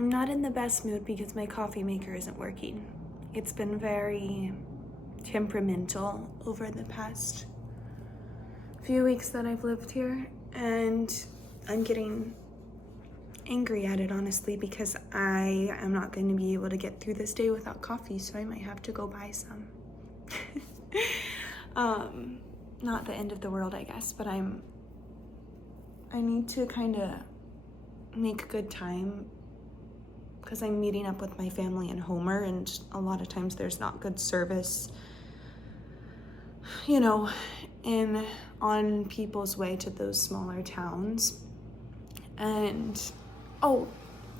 I'm not in the best mood because my coffee maker isn't working. It's been very temperamental over the past few weeks that I've lived here, and I'm getting angry at it, honestly, because I am not going to be able to get through this day without coffee, so I might have to go buy some. Not the end of the world, I guess, but I need to kind of make good time because I'm meeting up with my family in Homer, and a lot of times there's not good service, you know, on people's way to those smaller towns. And oh,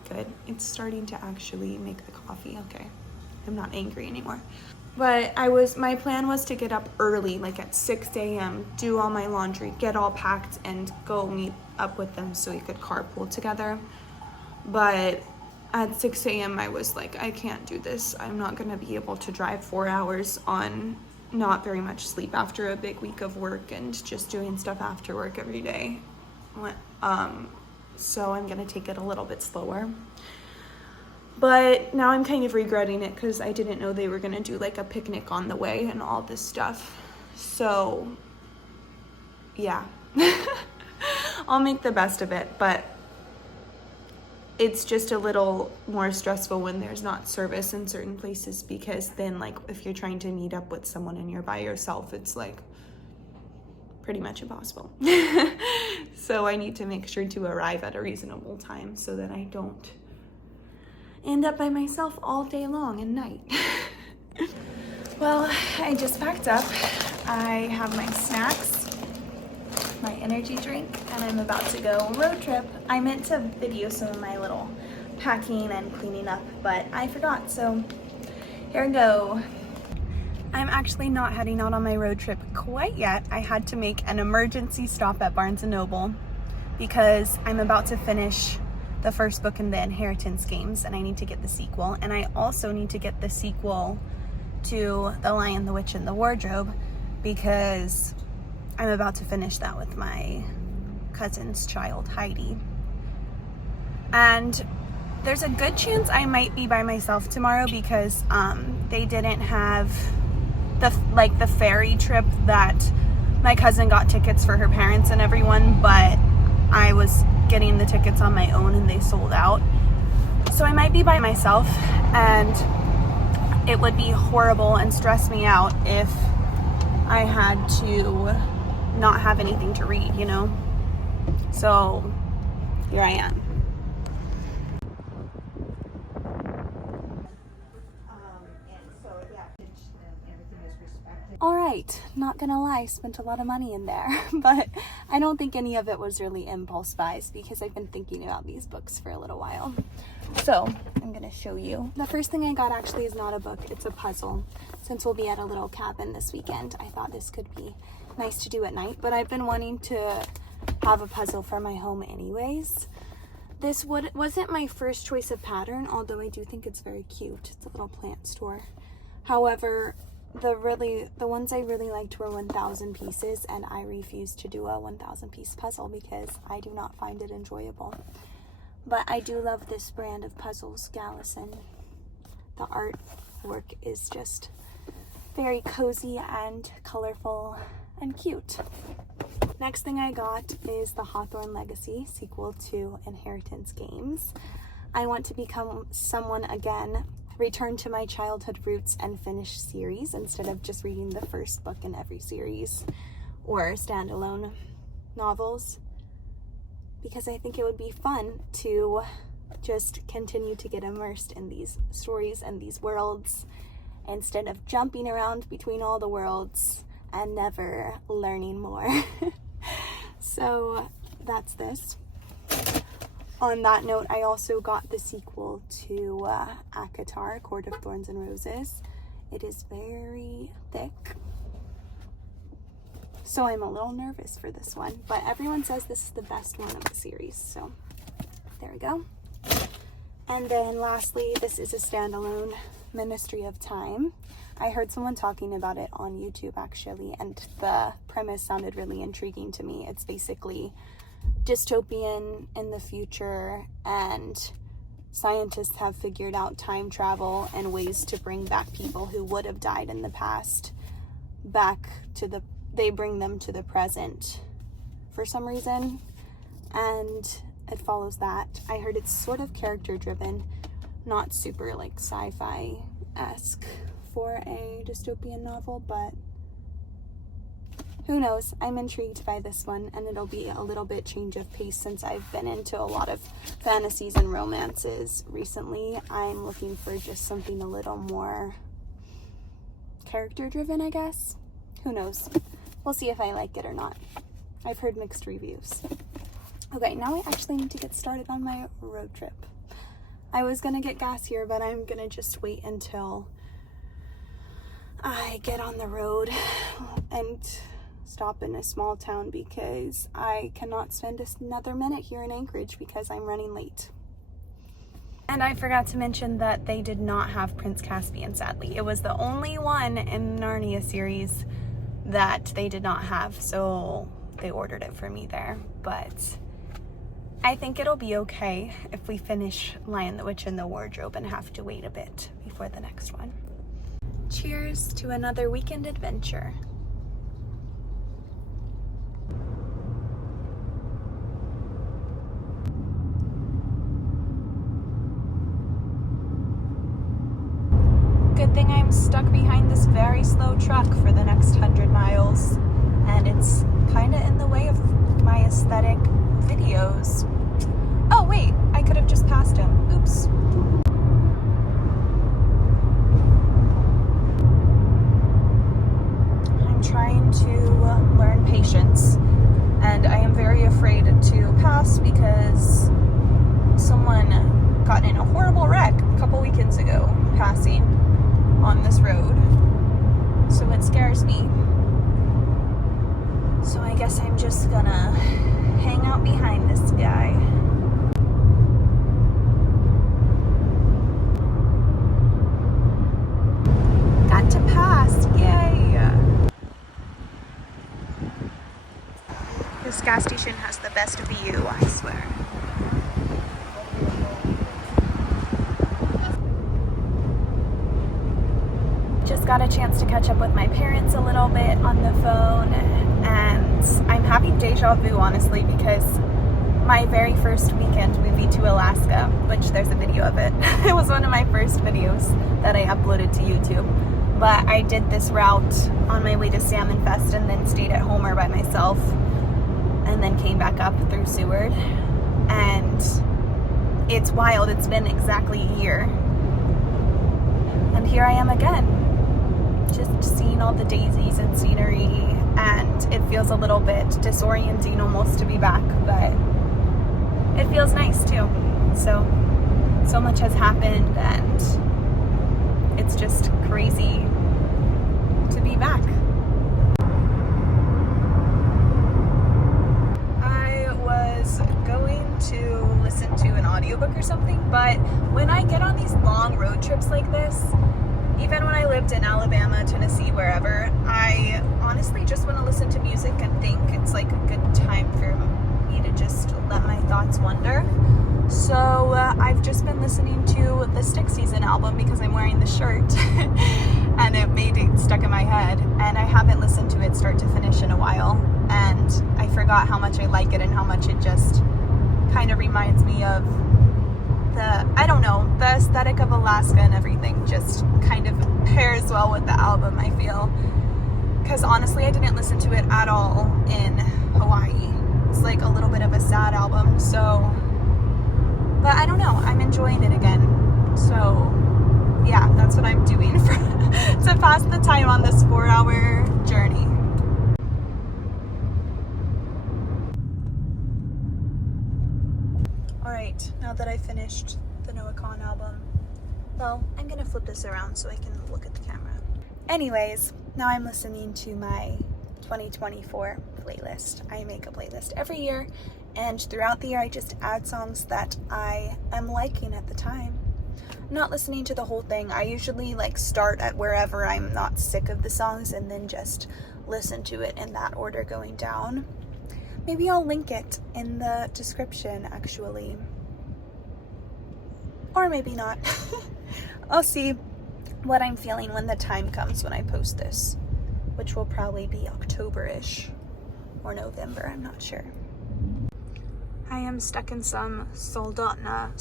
good, it's starting to actually make the coffee. Okay, I'm not angry anymore. But my plan was to get up early, like at 6 a.m., do all my laundry, get all packed, and go meet up with them so we could carpool together. But at 6 a.m. I was like, I can't do this. I'm not gonna be able to drive 4 hours on not very much sleep after a big week of work and just doing stuff after work every day. So I'm gonna take it a little bit slower. But now I'm kind of regretting it because I didn't know they were gonna do like a picnic on the way and all this stuff. So yeah, I'll make the best of it, but it's just a little more stressful when there's not service in certain places, because then like if you're trying to meet up with someone and you're by yourself, it's like pretty much impossible. So I need to make sure to arrive at a reasonable time so that I don't end up by myself all day long and night. Well, I just packed up. I have my snacks, my energy drink, and I'm about to go road trip. I meant to video some of my little packing and cleaning up, but I forgot, so here we go. I'm actually not heading out on my road trip quite yet. I had to make an emergency stop at Barnes & Noble because I'm about to finish the first book in the Inheritance games, and I need to get the sequel, and I also need to get the sequel to The Lion, the Witch, and the Wardrobe because I'm about to finish that with my cousin's child, Heidi. And there's a good chance I might be by myself tomorrow because they didn't have the ferry trip that my cousin got tickets for her parents and everyone, but I was getting the tickets on my own and they sold out. So I might be by myself, and it would be horrible and stress me out if I had to not have anything to read, you know? So here I am. All right, not gonna lie, spent a lot of money in there, but I don't think any of it was really impulse buys because I've been thinking about these books for a little while. So I'm gonna show you. The first thing I got actually is not a book, it's a puzzle. Since we'll be at a little cabin this weekend, I thought this could be nice to do at night, but I've been wanting to have a puzzle for my home anyways. This wasn't my first choice of pattern, although I do think it's very cute. It's a little plant store. However, the ones I really liked were 1,000 pieces, and I refused to do a 1,000 piece puzzle because I do not find it enjoyable. But I do love this brand of puzzles, Gallison. The artwork is just very cozy and colorful and cute. Next thing I got is the Hawthorne Legacy sequel to Inheritance Games. I want to become someone again, return to my childhood roots and finish series instead of just reading the first book in every series or standalone novels, because I think it would be fun to just continue to get immersed in these stories and these worlds instead of jumping around between all the worlds and never learning more. So that's this. On that note, I also got the sequel to ACOTAR, Court of Thorns and Roses. It is very thick, so I'm a little nervous for this one, but everyone says this is the best one of the series, so there we go. And then lastly, this is a standalone, Ministry of Time. I heard someone talking about it on YouTube actually, and the premise sounded really intriguing to me. It's basically dystopian in the future, and scientists have figured out time travel and ways to bring back people who would have died in the past they bring them to the present for some reason, and it follows that. I heard it's sort of character driven, not super like sci-fi-esque for a dystopian novel, but who knows? I'm intrigued by this one, and it'll be a little bit change of pace since I've been into a lot of fantasies and romances recently. I'm looking for just something a little more character driven, I guess. Who knows? We'll see if I like it or not. I've heard mixed reviews. Okay, now I actually need to get started on my road trip. I was gonna get gas here, but I'm gonna just wait until I get on the road and stop in a small town because I cannot spend another minute here in Anchorage because I'm running late. And I forgot to mention that they did not have Prince Caspian, sadly. It was the only one in the Narnia series that they did not have, so they ordered it for me there. But I think it'll be okay if we finish Lion, the Witch, and the Wardrobe and have to wait a bit before the next one. Cheers to another weekend adventure. Good thing I'm stuck behind this very slow truck for the next 100 miles, and it's kind of in the way of my aesthetic videos. Oh wait, I could have just passed him. Oops. I'm trying to learn patience, and I am very afraid to pass because someone got in a horrible wreck a couple weekends ago passing on this road, so it scares me. So I guess I'm just gonna hang out behind this guy. Got to pass, yay! This gas station has the best view, I swear. Just got a chance to catch up with my parents a little bit on the phone, and I'm having deja vu, honestly, because my very first weekend movie to Alaska, which there's a video of it, it was one of my first videos that I uploaded to YouTube, but I did this route on my way to Salmon Fest and then stayed at Homer by myself and then came back up through Seward, and it's wild. It's been exactly a year, and here I am again, just seeing all the daisies and scenery, and it feels a little bit disorienting almost to be back, but it feels nice too. So much has happened, and it's just crazy to be back. I was going to listen to an audiobook or something, but when I get on these long road trips like this, even when I lived in Alabama, Tennessee, wherever, I honestly just want to listen to music and think. It's like a good time for me to just let my thoughts wander. So I've just been listening to the Stick Season album because I'm wearing the shirt and it made it stuck in my head, and I haven't listened to it start to finish in a while, and I forgot how much I like it and how much it just kind of reminds me of the aesthetic of Alaska, and everything just kind of pairs well with the album, I feel. Because honestly, I didn't listen to it at all in Hawaii. It's like a little bit of a sad album, so, but I don't know, I'm enjoying it again. So yeah, that's what I'm doing to pass the time on this 4-hour journey. Alright, now that I finished the Noah Kahan album, well, I'm gonna flip this around so I can look at the camera. Anyways, now I'm listening to my 2024 playlist. I make a playlist every year, and throughout the year I just add songs that I am liking at the time. I'm not listening to the whole thing. I usually like start at wherever I'm not sick of the songs and then just listen to it in that order going down. Maybe I'll link it in the description, actually. or maybe not. I'll see what I'm feeling when the time comes when I post this, which will probably be October-ish or November, I'm not sure. I am stuck in some Soldotna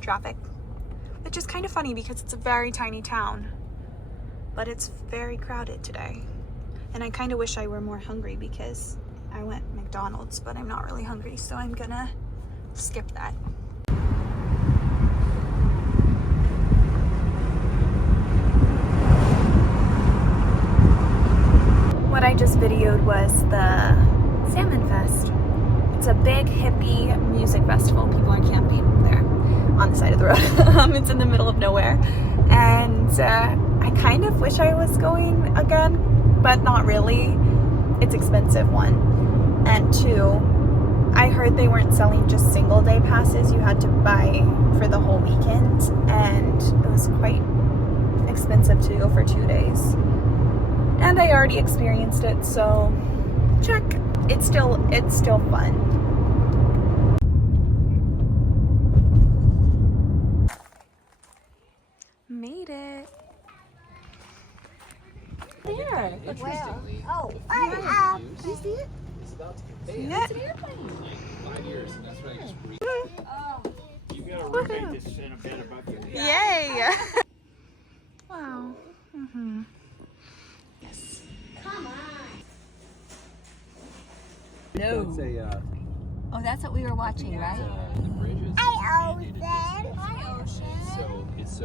traffic, which is kind of funny because it's a very tiny town, but it's very crowded today. And I kind of wish I were more hungry because I went McDonald's, but I'm not really hungry, so I'm gonna skip that. What I just videoed was the Salmon Fest. It's a big hippie music festival. People are camping there on the side of the road. It's in the middle of nowhere. And I kind of wish I was going again, but not really. It's expensive, one. And two, I heard they weren't selling just single day passes. You had to buy for the whole weekend. And it was quite expensive to go for 2 days. And I already experienced it, so check. It's still fun. Made it. There. Interestingly, you see it? It's about to get Yeah. It's an airplane. Like 5 years, and that's what I just read. You got a roommate that's in a bed above you. Yay! Wow. Yes. Come on. No. It's a, Oh, that's what we were watching, right? the bridges. Hi, Ocean. So it's so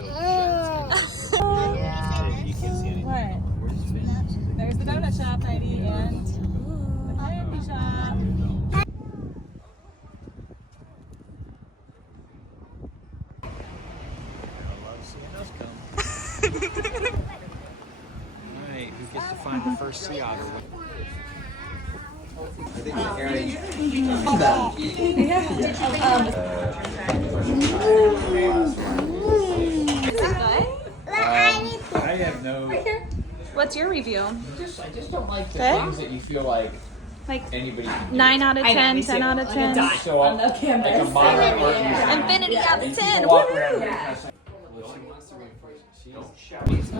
Yeah. you can't see anything. What? Where's his face? There's the donut shop, Heidi, and the candy shop. Alright, who gets to find the first sea otter? I have no. What's your review? I just don't like the things that you feel like anybody can do. 9 out of 10, 10 out of 10. So like a moderate working Infinity out of 10. walk around and kind of say, well, she wants to reinforce it. She don't shout. Yes.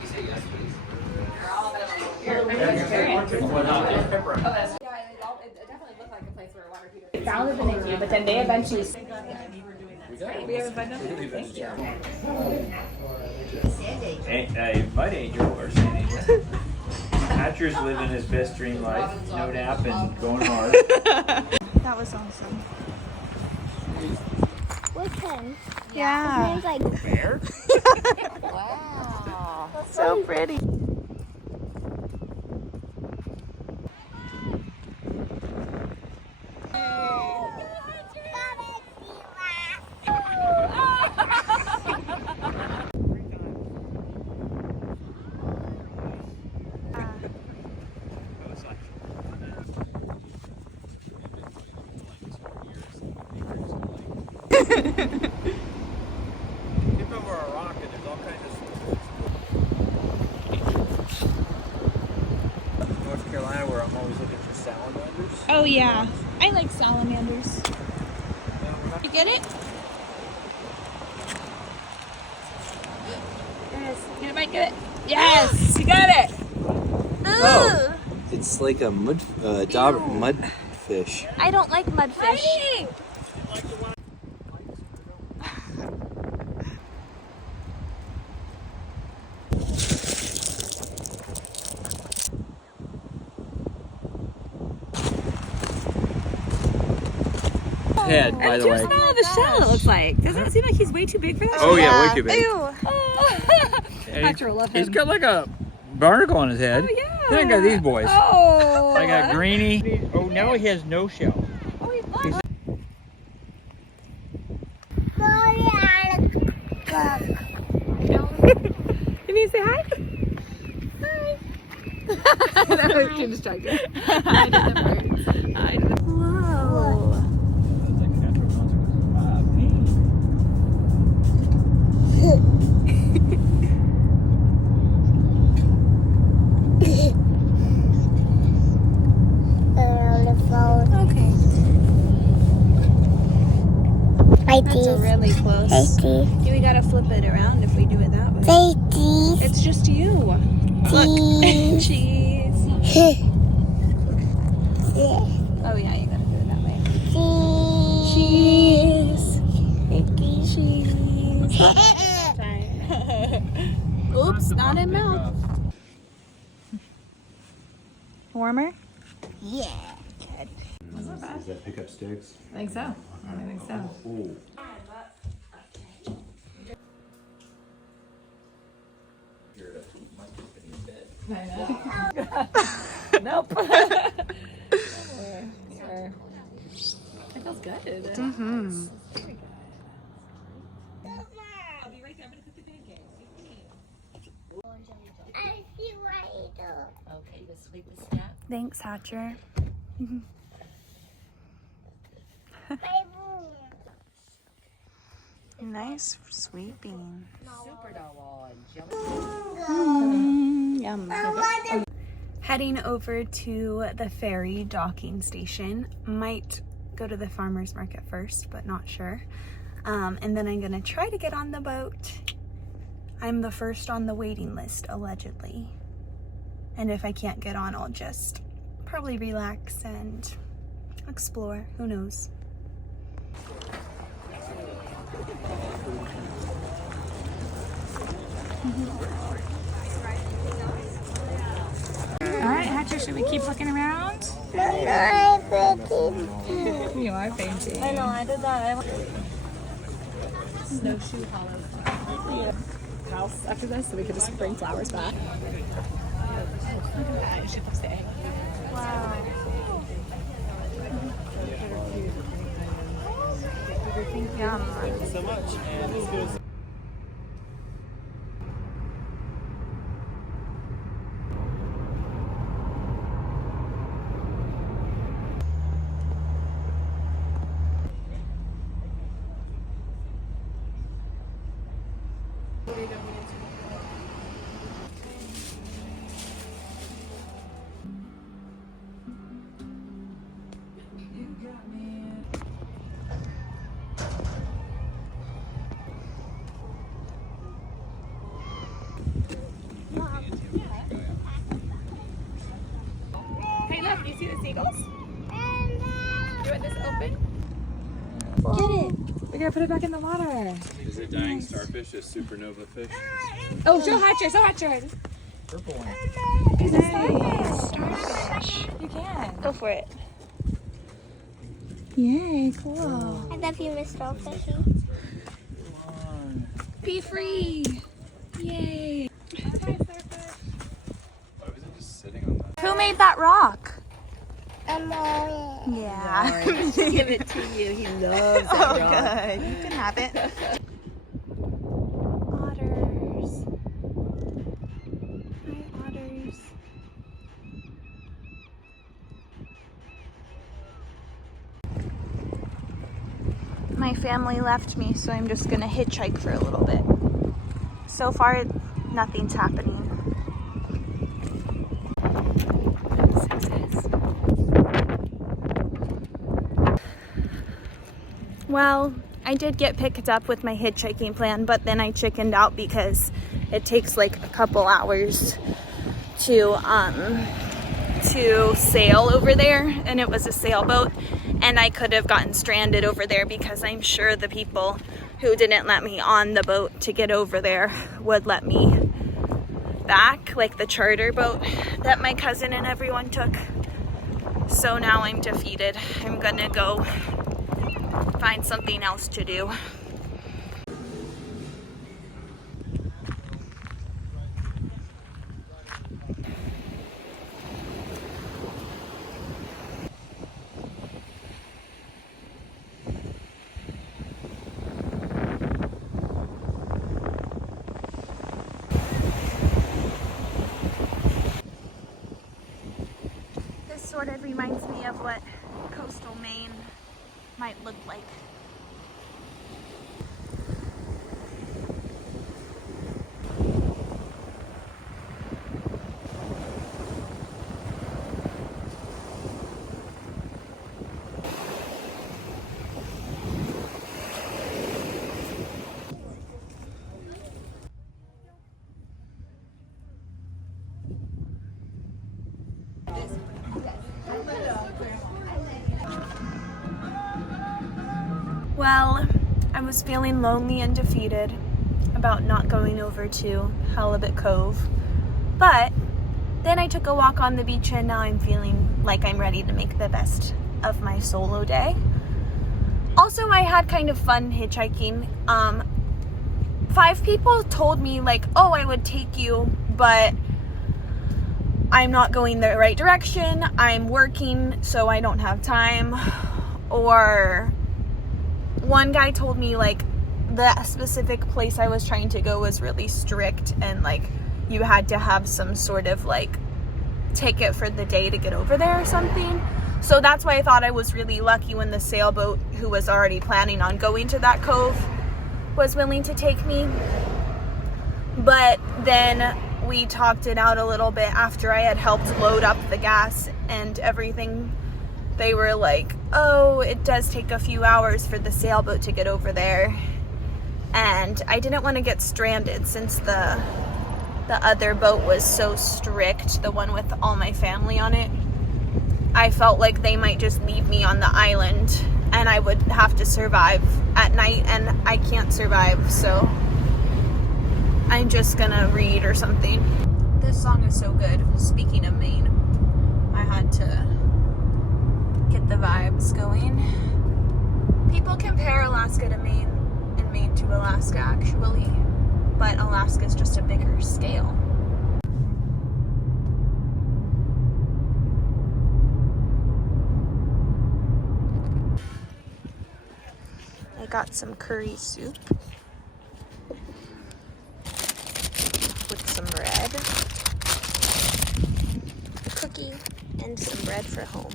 You say yes, please. Found it in you, but then they eventually. We have a button. A mud angel or sand angel. Hatcher's living his best dream life, no nap and going hard. That was awesome. Which one? Yeah. It's like Bear? wow. So pretty. Tip over a rock and there's all kinds of North Carolina where I'm always looking for salamanders. Oh yeah, I like salamanders. You get it? Yes. Get it, Mike, get it. Yes, you got it. Oh, it's like a mudfish. I don't like mudfish. Head, by the way. Smell the shell, it looks like. Doesn't it seem like he's way too big for that? Oh yeah, way too big. Ew. Hatcher love him. He's got like a barnacle on his head. Oh, yeah. Then I got these boys. Oh. I got greenie. Oh, now he has no shell. Oh, he's black. Can you say hi? Hi. That was too distracting. I did the birds. I did the Whoa. That's like natural consequences. Okay. That's really close. We gotta flip it around if we do it that way. It's just you. Look. Cheese. Oh yeah, you gotta do it that way. Cheese. Cheese. Oops, not in mouth. Warmer? Yeah. Does that pick up sticks? I think so. I think so. Ooh. Nope. It feels good. Mm-hmm. Okay, the sweetest snap. Thanks, Hatcher. Nice sweet bean. Super doll. Yum. Heading over to the ferry docking station. Might go to the farmer's market first, but not sure. And then I'm gonna try to get on the boat. I'm the first on the waiting list, allegedly. And if I can't get on, I'll just probably relax and explore. Who knows? All right, Hatcher, should we keep looking around? You are painting. I know, I did that. Snowshoe Hollow. House after this, so we could just bring flowers back. She puts the egg. Wow. Yum. Thank you so much. And let's go. Hey, look, you see the seagulls? You want this open? Get it. We're gonna put it back in the water. Is it dying starfish, a supernova fish? Oh, show Hatcher, show Hatcher. Purple one. Nice. Starfish. You can. Go for it. Yay, cool. I love you, Mr. Fishy. Be free. Yay. Why was it just sitting on that? Who made that rock? Amore. Yeah. Give it to you. He loves that Oh, rock. good. You can have it. Otters. Hi, otters. My family left me, so I'm just gonna hitchhike for a little bit. So far, nothing's happening. Well, I did get picked up with my hitchhiking plan, but then I chickened out because it takes like a couple hours to sail over there, and it was a sailboat, and I could have gotten stranded over there because I'm sure the people who didn't let me on the boat to get over there would let me back, like the charter boat that my cousin and everyone took. So now I'm defeated. I'm gonna go find something else to do. This sort of reminds me of what coastal Maine might look like. Well, I was feeling lonely and defeated about not going over to Halibut Cove, but then I took a walk on the beach and now I'm feeling like I'm ready to make the best of my solo day. Also, I had kind of fun hitchhiking. 5 people told me like, oh, I would take you, but I'm not going the right direction. I'm working, so I don't have time. Or one guy told me like the specific place I was trying to go was really strict and like you had to have some sort of like ticket for the day to get over there or something. So that's why I thought I was really lucky when the sailboat, who was already planning on going to that cove, was willing to take me. But then we talked it out a little bit after I had helped load up the gas and everything. They were like, oh, it does take a few hours for the sailboat to get over there. And I didn't want to get stranded since the other boat was so strict, the one with all my family on it. I felt like they might just leave me on the island and I would have to survive at night, and I can't survive, so I'm just gonna read or something. This song is so good. Speaking of Maine, I had to get the vibes going. People compare Alaska to Maine and Maine to Alaska actually, but Alaska's just a bigger scale. I got some curry soup with some bread, a cookie, and some bread for home.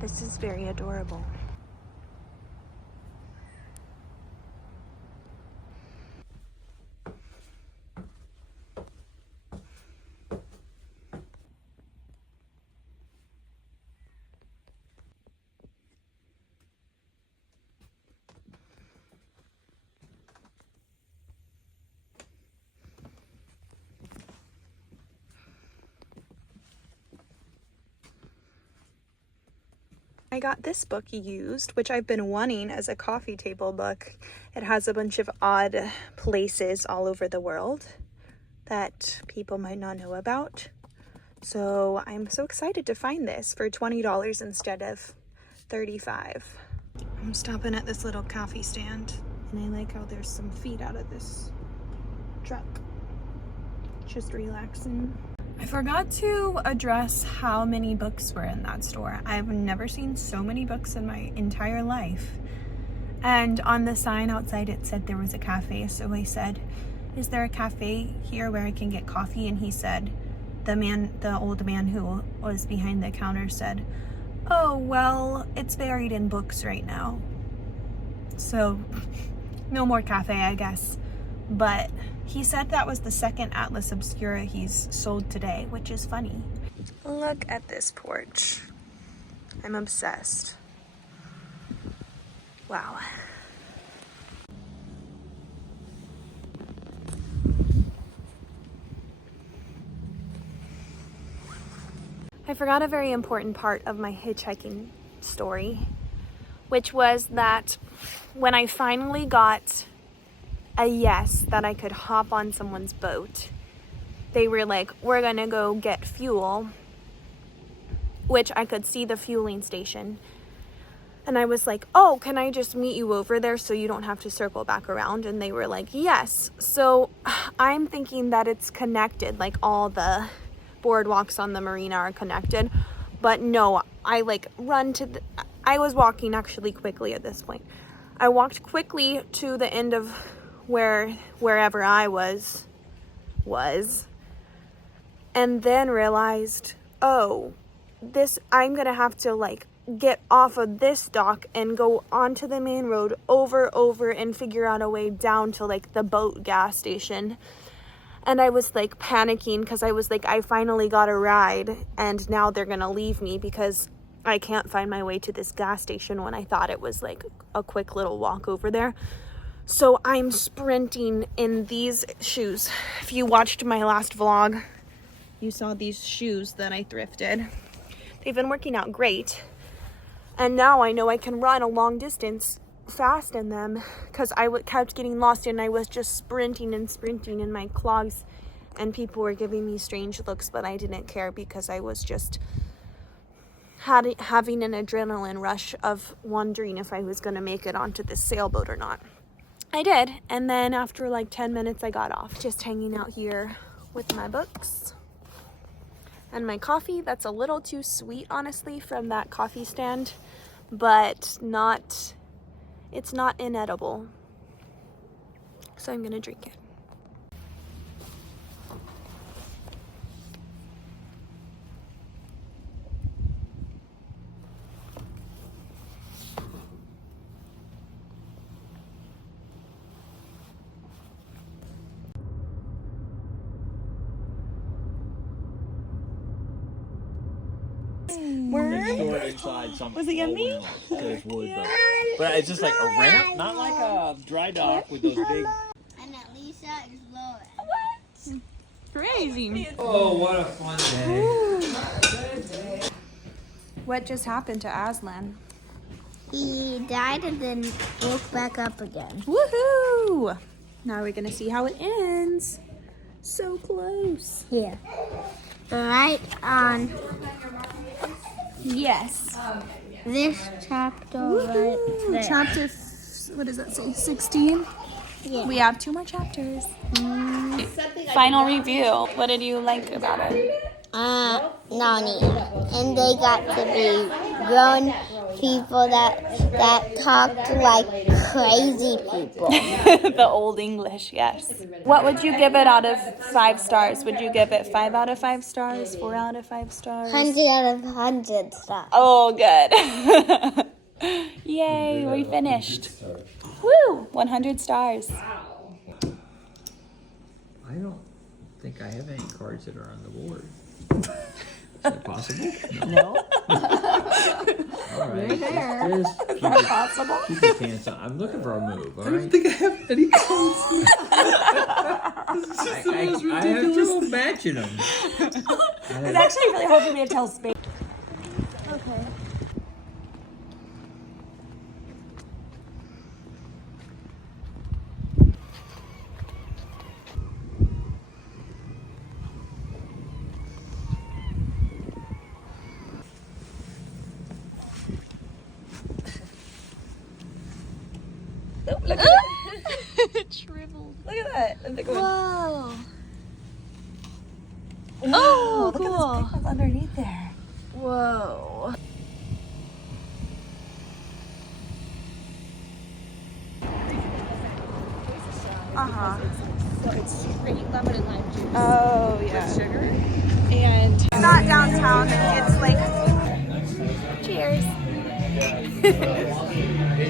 This is very adorable. I got this book used, which I've been wanting as a coffee table book. It has a bunch of odd places all over the world that people might not know about. So I'm so excited to find this for $20 instead of $35. I'm stopping at this little coffee stand, and I like how there's some feet out of this truck. Just relaxing. I forgot to address how many books were in that store. I've never seen so many books in my entire life. And on the sign outside it said there was a cafe, so I said, is there a cafe here where I can get coffee? And he said, the old man who was behind the counter said, oh, well, it's buried in books right now. So no more cafe, I guess. But he said that was the second Atlas Obscura he's sold today, which is funny. Look at this porch. I'm obsessed. Wow. I forgot a very important part of my hitchhiking story, which was that when I finally got a yes that I could hop on someone's boat, they were like, we're gonna go get fuel, which I could see the fueling station. And I was like, oh, can I just meet you over there so you don't have to circle back around? And they were like, yes. So I'm thinking that it's connected, like all the boardwalks on the marina are connected. But no, I like run to I was walking actually quickly at this point. I walked quickly to the end of wherever I was, and then realized, oh, I'm gonna have to like get off of this dock and go onto the main road over and figure out a way down to like the boat gas station. And I was like panicking because I was like, I finally got a ride and now they're gonna leave me because I can't find my way to this gas station when I thought it was like a quick little walk over there. So I'm sprinting in these shoes. If you watched my last vlog, you saw these shoes that I thrifted. They've been working out great. And now I know I can run a long distance fast in them because I kept getting lost and I was just sprinting in my clogs, and people were giving me strange looks, but I didn't care because I was just having an adrenaline rush of wondering if I was going to make it onto this sailboat or not. I did, and then after like 10 minutes I got off, just hanging out here with my books and my coffee. That's a little too sweet, honestly, from that coffee stand, but it's not inedible, so I'm gonna drink it. Was it yummy? There's wood, but it's just like a ramp, not like a dry dock with those big. And at least that explode. What? Crazy. Oh, what a fun day. What just happened to Aslan? He died and then woke back up again. Woohoo! Now we're gonna see how it ends. So close. Yeah. Right on Yes. this chapter right there. Chapter, what does that say, 16? Yeah. We have 2 more chapters. Final review. What did you like about it? Nani. And they got to be grown people that talked like crazy people. The old English, yes. What would you give it out of 5 stars? Would you give it 5 out of 5 stars? 4 out of 5 stars? 100 out of 100 stars. Oh, good. Yay, we finished. Woo! 100 stars. I don't think I have any cards that are on the board. Is that possible? No. All right. Just possible. Keep your pants on. I'm looking for a move. All right. I don't think I have any cards. I have trouble matching them. It's actually really hard for me to tell space. Okay. Look at it. It shriveled. Look at that. And they're going, whoa. Oh, cool. Look at this pig underneath there. Whoa. So it's straight lemon and lime juice. Oh, yeah. With sugar. And it's not downtown. It's like, cheers.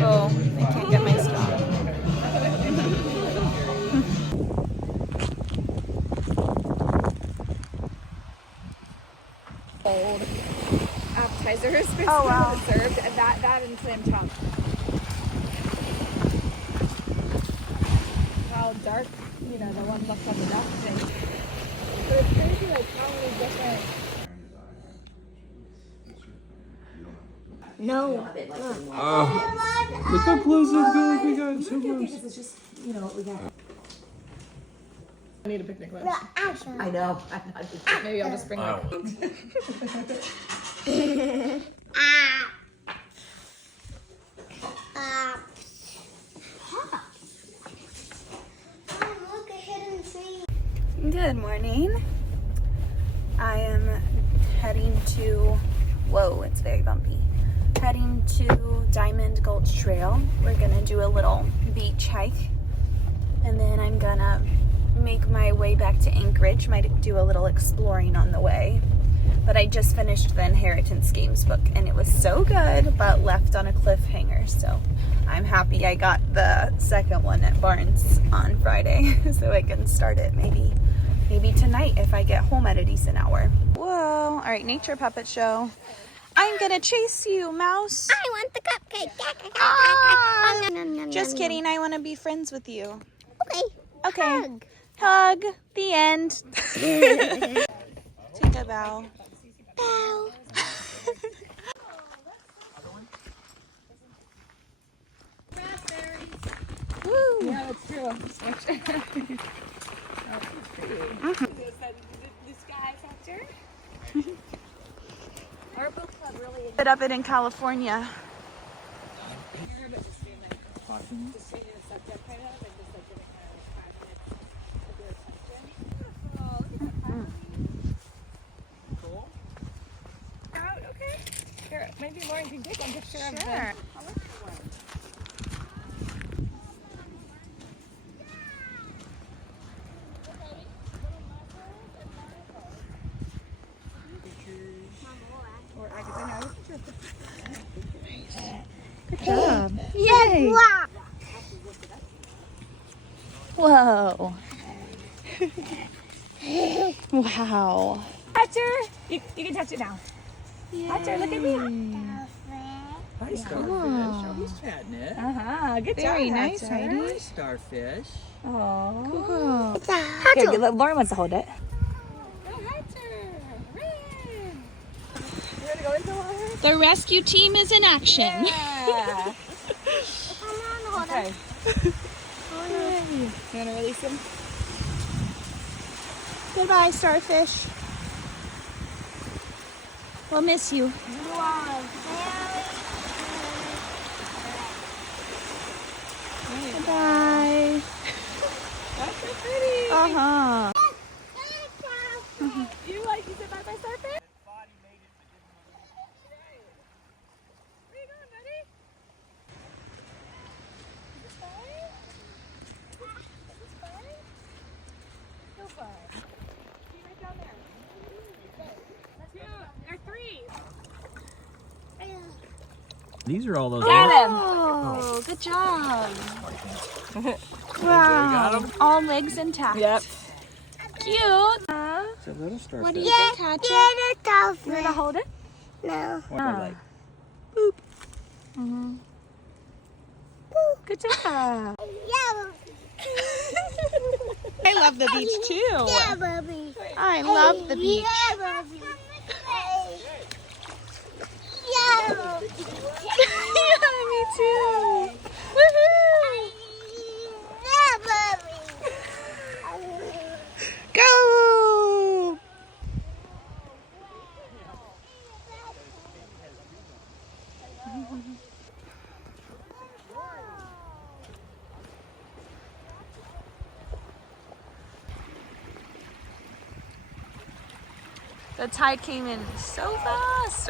Oh, I can't get my straw. Old appetizers basically served, and that and clam chowder. How dark, the one left on the duck thing. But it's crazy, like how many different. No. Look how close it's going. We got so close. It's just, we got. I need a picnic lunch. I know. Maybe I'll just bring like. Look, a hidden tree. Good morning. I am heading to, whoa, it's very bumpy. Heading to Diamond Gulch Trail. We're gonna do a little beach hike, and then I'm gonna make my way back to Anchorage. Might do a little exploring on the way. But I just finished the Inheritance Games book, and it was so good, but left on a cliffhanger. So I'm happy I got the second one at Barnes on Friday, so I can start it maybe tonight if I get home at a decent hour. Whoa! All right, nature puppet show. I'm gonna chase you, mouse. I want the cupcake. Just kidding, I wanna be friends with you. Okay. Okay. Hug. Hug. The end. Take a bow. Bow. Woo. Yeah, that's true. Put up it in California. Okay. Here, maybe Lauren can take one picture of Sure. Good job. Yay! Whoa. Wow. Touch her. You can touch it now. Touch her. Look at me. Hi, Starfish. Oh, he's chatting it. Good Very job. nice, Hatcher. Heidi. Hi, Starfish. Oh. Cool. Here, Lauren wants to hold it. The rescue team is in action. Yeah. Okay. You want to release him? Goodbye, Starfish. We'll miss you. Goodbye. That's so pretty. Uh-huh. You said bye-bye, Starfish? Where you going, buddy? Is this fine? Is this fine? So fine. See right down there. Two or three. These are all those. Oh, good job. Wow. All legs intact. Yep. Cute. It's a little starfish. What do you think, Hatcher? You Want to hold it? No. What are they like? Mm-hmm. Good job. Yeah. I love the beach too. Yeah, Bubby. I love the beach. Yeah, Bubby. Yeah, Bubby. Yeah, me too. Woohoo! Yeah, Bubby. Go! The tide came in so fast.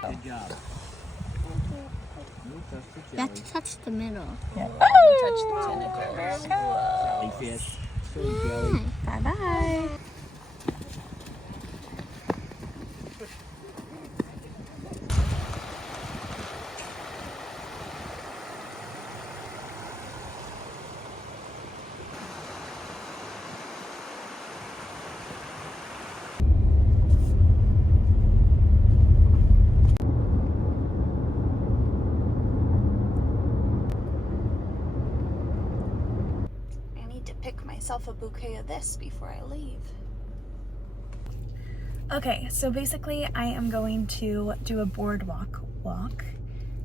Good job. You have to touch the middle. Touch the tentacles. Jellyfish. So jelly. Bye-bye. Pick myself a bouquet of this before I leave. Okay, so basically I am going to do a boardwalk walk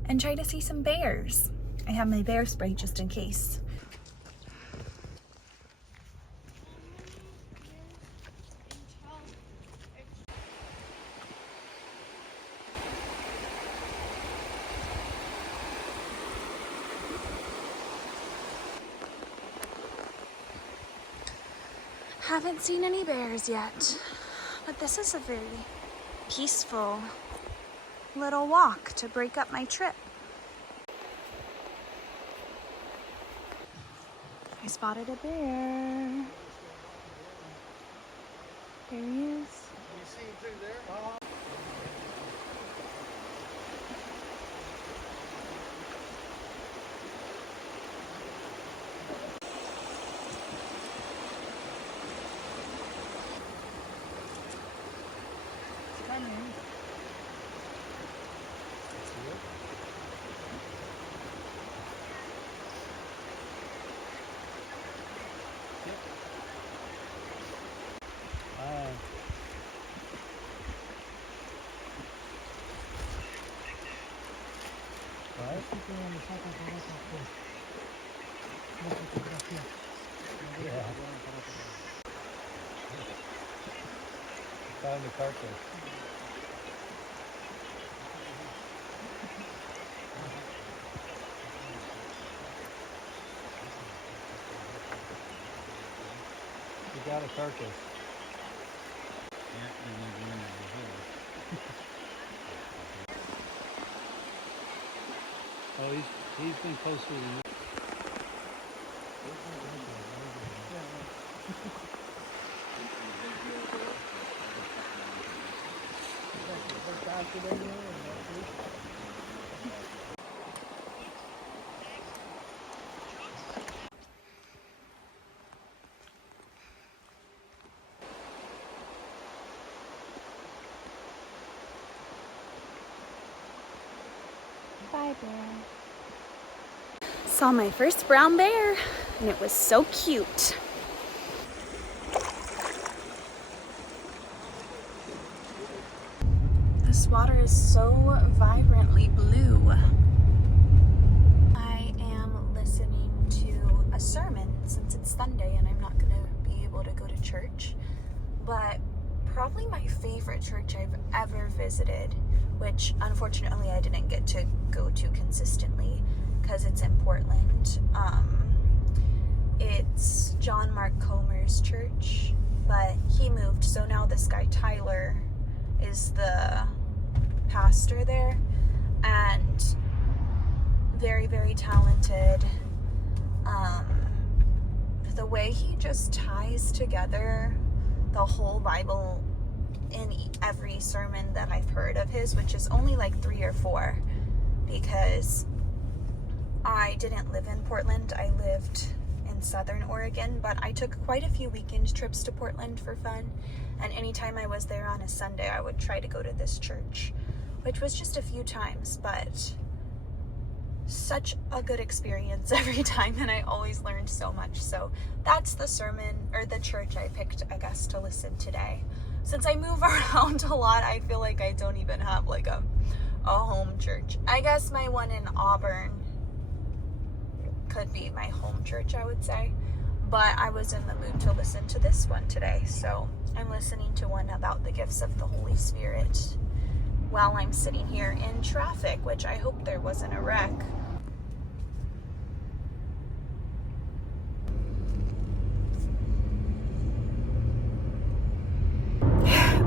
and try to see some bears. I have my bear spray just in case. Haven't seen any bears yet, but this is a very peaceful little walk to break up my trip. I spotted a bear. There he is. Found the carcass. We got a carcass. Oh, he's been closer than that. Bye, bear. Saw my first brown bear, and it was so cute. This water is so vibrantly blue. I am listening to a sermon since it's Sunday and I'm not going to be able to go to church, but probably my favorite church I've ever visited, which unfortunately I didn't get to go to consistently because it's in Portland. It's John Mark Comer's church, but he moved, so now this guy Tyler is the pastor there, and very, very talented. The way he just ties together the whole Bible in every sermon that I've heard of his, which is only like 3 or 4, because I didn't live in Portland. I lived in Southern Oregon, but I took quite a few weekend trips to Portland for fun, and anytime I was there on a Sunday, I would try to go to this church, which was just a few times, but such a good experience every time, and I always learned so much. So that's the sermon, or the church I picked, I guess, to listen today. Since I move around a lot, I feel like I don't even have like a home church. I guess my one in Auburn could be my home church, I would say, but I was in the mood to listen to this one today, so I'm listening to one about the gifts of the Holy Spirit while I'm sitting here in traffic, which I hope there wasn't a wreck.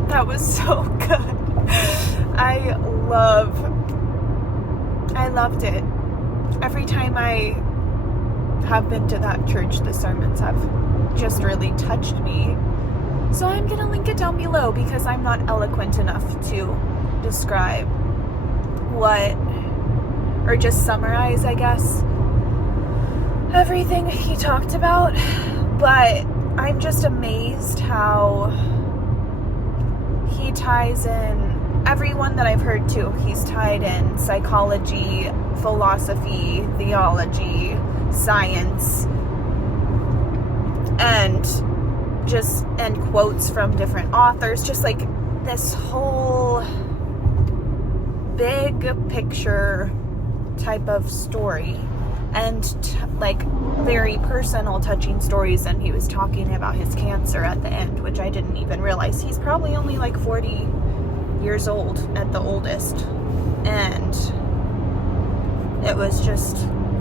That was so good. I loved it. Every time I have been to that church, the sermons have just really touched me. So I'm gonna link it down below because I'm not eloquent enough to describe or just summarize, I guess, everything he talked about, but I'm just amazed how he ties in everyone that I've heard to. He's tied in psychology, philosophy, theology, science, and quotes from different authors, just like this whole big picture type of story, and like very personal, touching stories. And he was talking about his cancer at the end, which I didn't even realize. He's probably only like 40 years old at the oldest, and it was just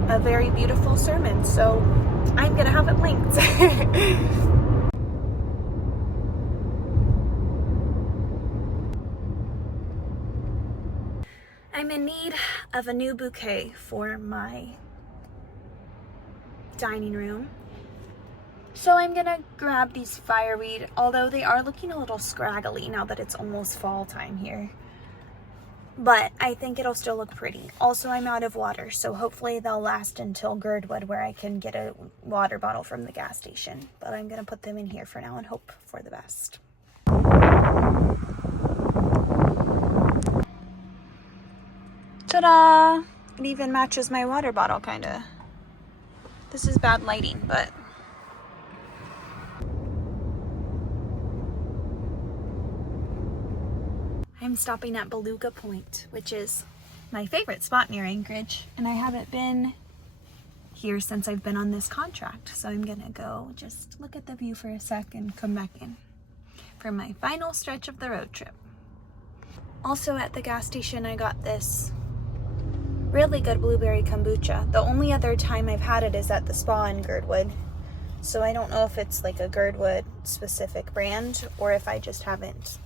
a very beautiful sermon, so I'm gonna have it linked. I'm in need of a new bouquet for my dining room, so I'm gonna grab these fireweed, although they are looking a little scraggly now that it's almost fall time here, but I think it'll still look pretty. Also, I'm out of water, so hopefully they'll last until Girdwood, where I can get a water bottle from the gas station, but I'm gonna put them in here for now and hope for the best. Ta-da! It even matches my water bottle, kinda. This is bad lighting, but... I'm stopping at Beluga Point, which is my favorite spot near Anchorage, and I haven't been here since I've been on this contract, so I'm gonna go just look at the view for a sec and come back in for my final stretch of the road trip. Also at the gas station, I got this really good blueberry kombucha. The only other time I've had it is at the spa in Girdwood, so I don't know if it's like a Girdwood specific brand or if I just haven't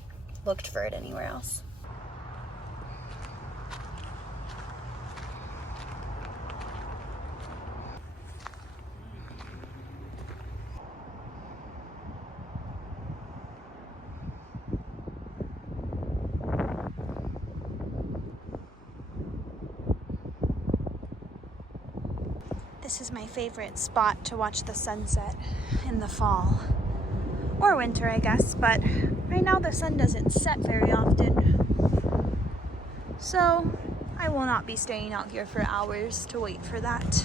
looked for it anywhere else. This is my favorite spot to watch the sunset in the fall. Or winter, I guess, but right now the sun doesn't set very often. So I will not be staying out here for hours to wait for that.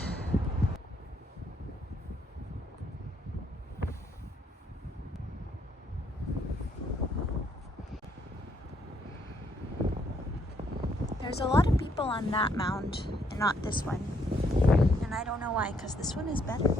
There's a lot of people on that mound and not this one. And I don't know why, because this one is better.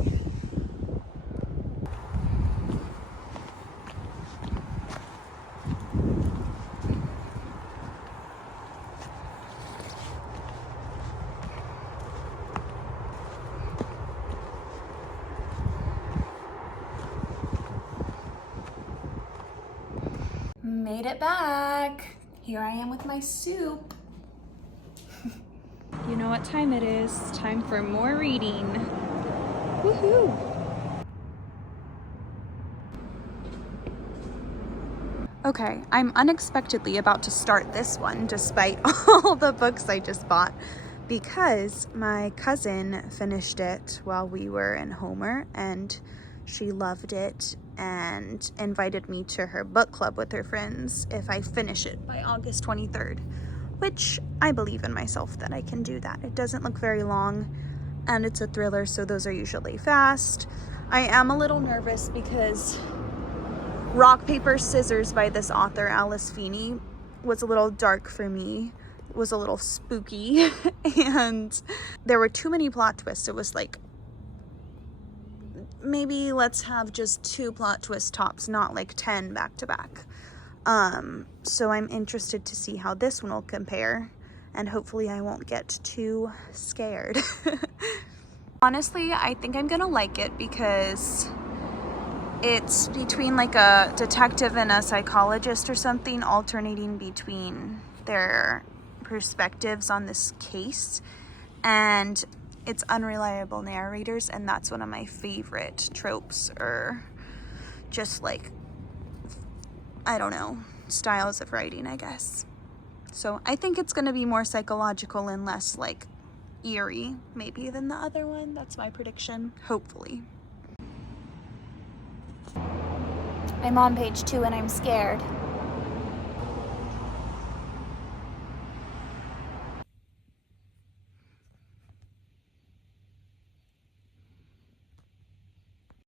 Made it back. Here I am with my soup. You know what time it is. Time for more reading. Woohoo! Okay, I'm unexpectedly about to start this one despite all the books I just bought because my cousin finished it while we were in Homer and she loved it and invited me to her book club with her friends if I finish it by August 23rd, which I believe in myself that I can do that. It doesn't look very long and it's a thriller, so those are usually fast. I am a little nervous because Rock, Paper, Scissors by this author, Alice Feeney, was a little dark for me. It was a little spooky and there were too many plot twists. It was like, maybe let's have just 2 plot twist tops, not like 10 back to back. So I'm interested to see how this one will compare and hopefully I won't get too scared. Honestly, I think I'm gonna like it because it's between like a detective and a psychologist or something, alternating between their perspectives on this case, and it's unreliable narrators, and that's one of my favorite tropes, or just like, I don't know, styles of writing, I guess. So I think it's gonna be more psychological and less like eerie maybe than the other one. That's my prediction, hopefully. I'm on page 2 and I'm scared.